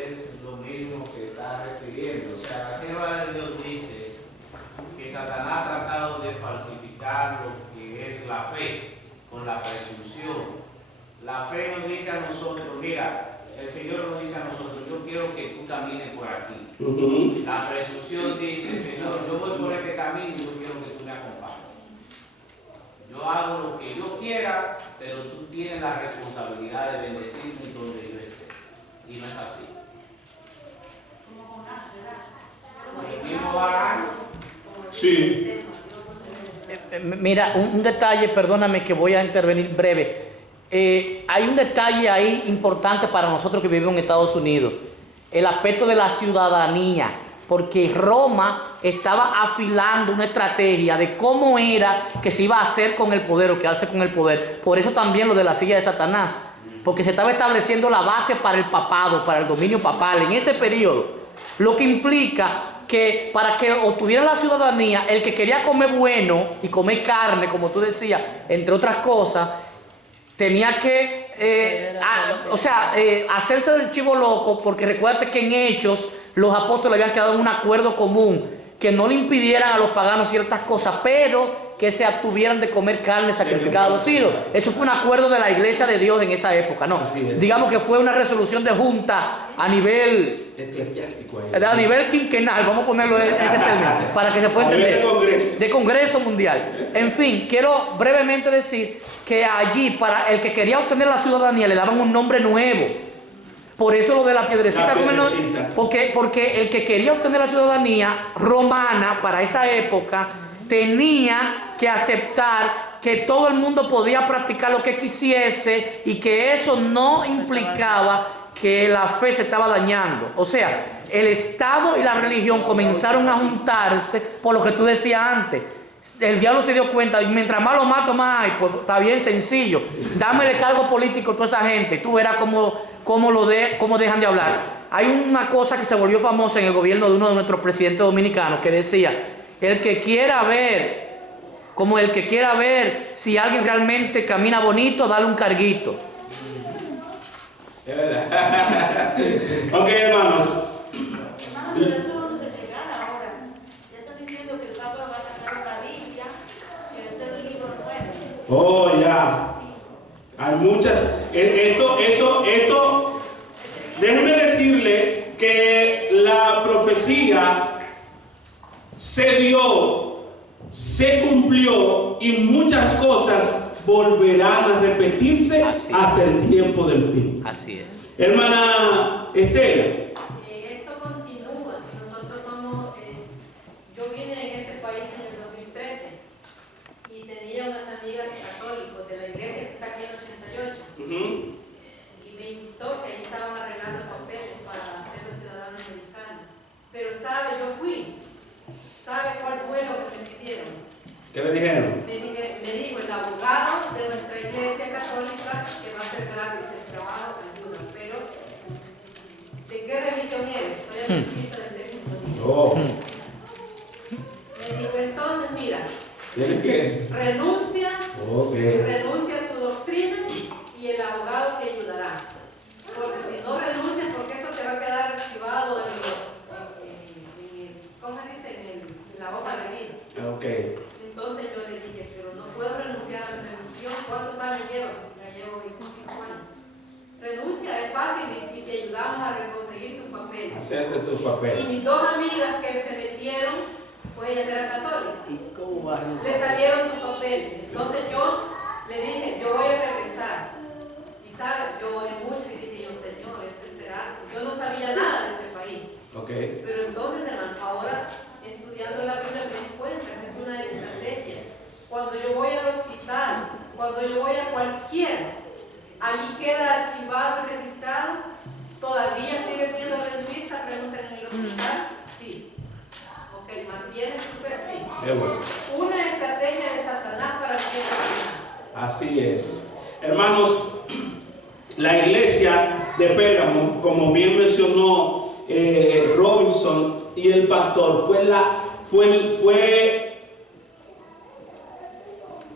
Es lo mismo que está refiriendo. O sea, la sierva de Dios dice que Satanás ha tratado de falsificar lo que es la fe con la presunción. La fe nos dice a nosotros, mira, el Señor nos dice a nosotros, yo quiero que tú camines por aquí. La presunción dice, Señor, yo voy por este camino y yo quiero que tú me acompañes. Yo hago lo que yo quiera, pero tú tienes la responsabilidad de bendecirme donde yo esté. Y no es así. El mismo varón. Sí. Mira, un detalle, perdóname que voy a intervenir breve. Hay un detalle ahí importante para nosotros que vivimos en Estados Unidos. El aspecto de la ciudadanía. Porque Roma estaba afilando una estrategia de cómo era que se iba a hacer con el poder o quedarse con el poder. Por eso también lo de la silla de Satanás. Porque se estaba estableciendo la base para el papado, para el dominio papal en ese periodo. Lo que implica que para que obtuvieran la ciudadanía, el que quería comer bueno y comer carne, como tú decías, entre otras cosas, tenía que hacerse del chivo loco, porque recuerda que en Hechos los apóstoles habían quedado en un acuerdo común que no le impidieran a los paganos ciertas cosas, pero que se abstuvieran de comer carne sacrificada a los ídolos. Eso fue un acuerdo de la iglesia de Dios en esa época, ¿no? Digamos que fue una resolución de junta a nivel eclesiástico, a nivel quinquenal, vamos a ponerlo en ese término, para que se pueda entender. De Congreso Mundial. En fin, quiero brevemente decir que allí, para el que quería obtener la ciudadanía, le daban un nombre nuevo. Por eso lo de la piedrecita, porque el que quería obtener la ciudadanía romana para esa época tenía que aceptar que todo el mundo podía practicar lo que quisiese y que eso no implicaba que la fe se estaba dañando. O sea, el Estado y la religión comenzaron a juntarse por lo que tú decías antes. El diablo se dio cuenta, y mientras más lo mato, más hay. Pues está bien sencillo. Dame el cargo político a toda esa gente. Tú verás cómo dejan de hablar. Hay una cosa que se volvió famosa en el gobierno de uno de nuestros presidentes dominicanos que decía: el que quiera ver si alguien realmente camina bonito, dale un carguito. Es verdad. Ok, hermanos. Hermanos, eso vamos a llegar ahora. Ya están diciendo que el Papa va a sacar una Biblia, que va a ser un libro nuevo. Oh, ya. Hay muchas. Esto. Déjenme decirle que la profecía se dio, se cumplió y muchas cosas volverán a repetirse hasta el tiempo del fin. Así es. Hermana Estela. Esto continúa. Si nosotros somos, yo vine en este país en el 2013 y tenía unas amigas católicos de la iglesia que está aquí en 88. Y me invitó, que ahí estaban arreglando papeles para ser los ciudadanos americanos. Pero sabe, yo fui. ¿Sabe cuál fue lo que me pidieron? ¿Qué le dijeron? Me dijo el abogado de nuestra iglesia católica que va a ser gratis el trabajo, ayuda, pero ¿de qué religión eres? Soy adventista del séptimo día. Oh. Me dijo, entonces mira, ¿Tienes qué? renuncia Ok. a tu doctrina y el abogado te ayudará. hacerte tus Y papeles. mis dos amigas que se metieron, pues ella era católica, ¿Y cómo va a le salieron sus papeles. Entonces yo le dije, yo voy a regresar. Y sabe, yo oré mucho y dije yo, Señor, este será. Yo no sabía nada de este país. Ok. Pero entonces, hermano, ahora estudiando la Biblia me di cuenta que es una estrategia. Cuando yo voy al hospital, cuando yo voy a cualquiera, allí queda archivado y registrado. ¿Todavía sigue siendo adventista? Preguntan en el hospital. Sí. Ok, mantiene su fe, sí. Qué bueno. Una estrategia de Satanás para que Así es. Hermanos, la iglesia de Pérgamo, como bien mencionó Robinson y el pastor, fue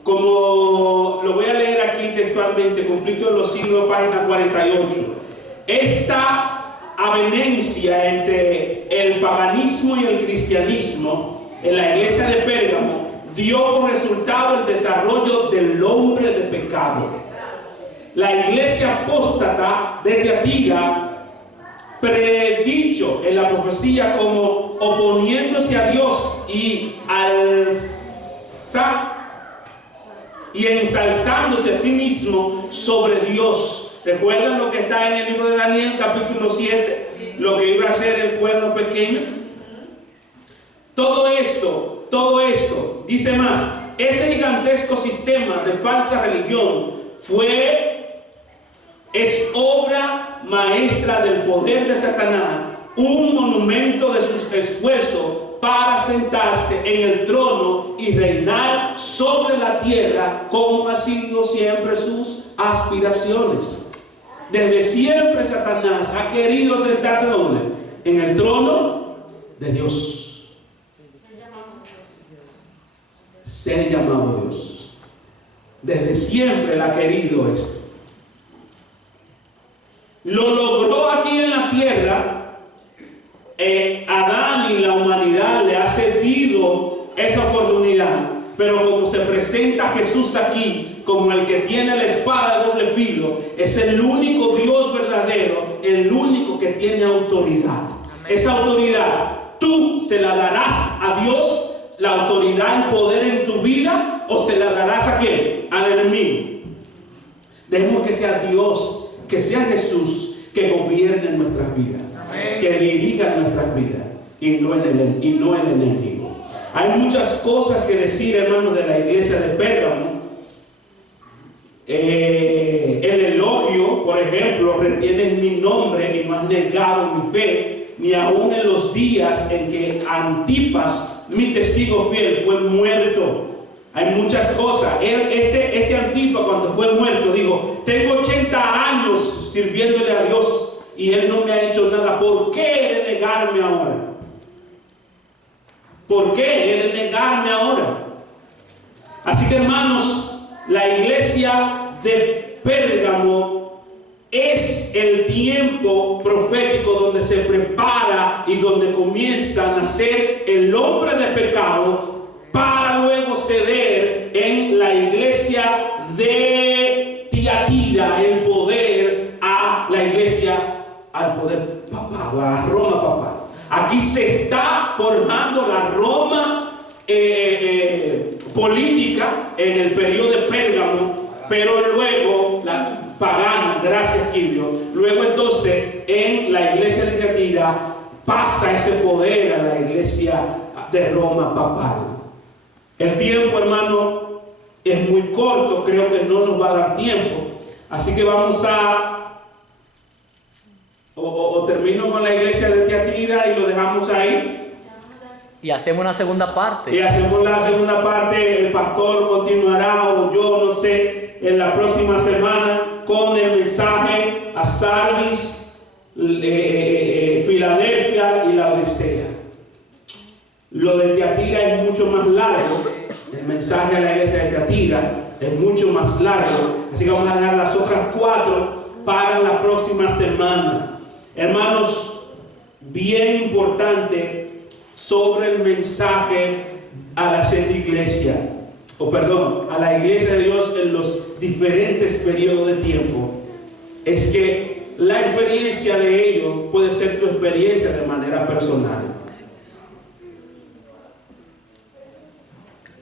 como lo voy a leer aquí textualmente, Conflicto de los Siglos, página 48. Esta avenencia entre el paganismo y el cristianismo en la iglesia de Pérgamo dio por resultado el desarrollo del hombre de pecado. La iglesia apóstata de Tiatira, predicho en la profecía como oponiéndose a Dios y ensalzándose a sí mismo sobre Dios. ¿Recuerdan lo que está en el libro de Daniel, capítulo 7? Sí. Lo que iba a ser el cuerno pequeño. Todo esto, dice más, ese gigantesco sistema de falsa religión es obra maestra del poder de Satanás, un monumento de sus esfuerzos para sentarse en el trono y reinar sobre la tierra, como han sido siempre sus aspiraciones. Desde siempre Satanás ha querido sentarse ¿dónde? En el trono de Dios. Ser llamado Dios. Desde siempre él ha querido esto. Lo logró aquí en la tierra. Adán y la humanidad le ha cedido esa oportunidad, pero como se presenta Jesús aquí como el que tiene la espada de doble filo, es el único Dios verdadero, el único que tiene autoridad. Esa autoridad tú se la darás a Dios, la autoridad y poder en tu vida, o se la darás a quién, al enemigo. Dejemos que sea Dios, que sea Jesús que gobierne nuestras vidas. Amén. Que dirija nuestras vidas y no el enemigo. Hay muchas cosas que decir, hermanos, de la iglesia de Pérgamo. El elogio, por ejemplo, retienes mi nombre y no has negado mi fe, ni aún en los días en que Antipas, mi testigo fiel, fue muerto. Hay muchas cosas. Este Antipas, cuando fue muerto, dijo: tengo 80 años sirviéndole a Dios y él no me ha hecho nada. ¿Por qué he de negarme ahora? ¿Por qué he de negarme ahora? Así que, hermanos, la iglesia de Pérgamo es el tiempo profético donde se prepara y donde comienza a nacer el hombre de pecado, para luego ceder en la iglesia de Tiatira el poder a la iglesia, al poder papal, a la Roma papal. Aquí se está formando la Roma política en el periodo de Pérgamo, pero luego la pagana, gracias Quilio, luego entonces en la iglesia de Tiatira pasa ese poder a la iglesia de Roma papal. El tiempo, hermano, es muy corto, creo que no nos va a dar tiempo, así que vamos a o termino con la iglesia de Tiatira y lo dejamos ahí. Y hacemos una segunda parte. Y hacemos la segunda parte, el pastor continuará, o yo no sé, en la próxima semana con el mensaje a Sardis, Filadelfia y la Odisea. Lo de Tiatira es mucho más largo, el mensaje a la iglesia de Tiatira es mucho más largo, así que vamos a dejar las otras 4 para la próxima semana. Hermanos, bien importante sobre el mensaje a la 7 iglesia, a la iglesia de Dios en los diferentes periodos de tiempo, es que la experiencia de ellos puede ser tu experiencia de manera personal.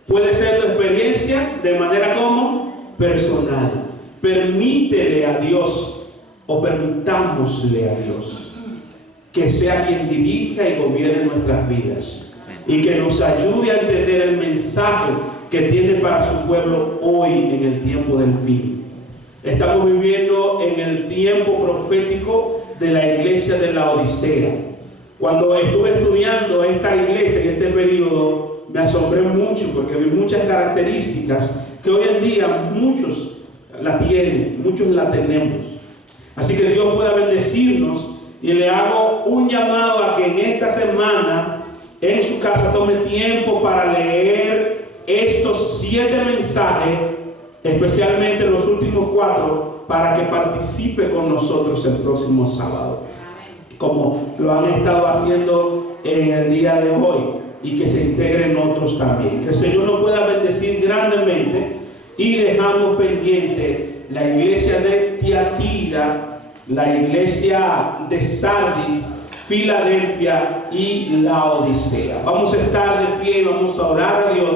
Puede ser tu experiencia de manera como personal. Permítele a Dios, o permitámosle a Dios, que sea quien dirija y gobierne nuestras vidas y que nos ayude a entender el mensaje que tiene para su pueblo hoy en el tiempo del fin. Estamos viviendo en el tiempo profético de la iglesia de la Odisea. Cuando estuve estudiando esta iglesia en este periodo, me asombré mucho porque vi muchas características que hoy en día muchos la tienen, muchos la tenemos. Así que Dios pueda bendecirnos, y le hago un llamado a que en esta semana en su casa tome tiempo para leer estos 7 mensajes, especialmente los últimos 4, para que participe con nosotros el próximo sábado, como lo han estado haciendo en el día de hoy, y que se integren otros también. Que el Señor nos pueda bendecir grandemente. Y dejamos pendiente la iglesia de Tiatira, la iglesia de Sardis, Filadelfia y la Odisea. Vamos a estar de pie y vamos a orar a Dios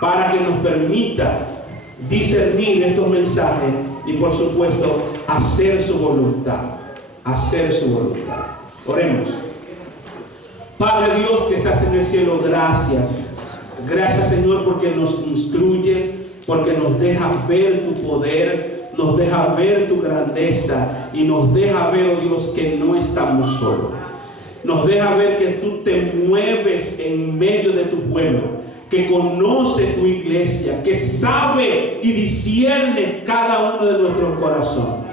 para que nos permita discernir estos mensajes y, por supuesto, hacer su voluntad. Hacer su voluntad. Oremos. Padre Dios que estás en el cielo, gracias. Gracias, Señor, porque nos instruye, porque nos deja ver tu poder, nos deja ver tu grandeza y nos deja ver, oh Dios, que no estamos solos. Nos deja ver que tú te mueves en medio de tu pueblo, que conoce tu iglesia, que sabe y discierne cada uno de nuestros corazones.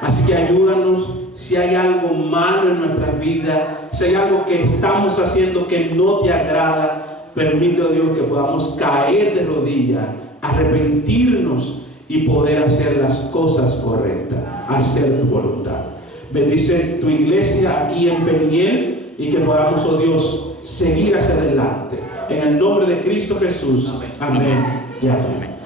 Así que ayúdanos si hay algo malo en nuestras vidas, si hay algo que estamos haciendo que no te agrada. Permite, oh Dios, que podamos caer de rodillas, arrepentirnos y poder hacer las cosas correctas, hacer tu voluntad. Bendice tu iglesia aquí en Peniel y que podamos, oh Dios, seguir hacia adelante. En el nombre de Cristo Jesús. Amén y amén.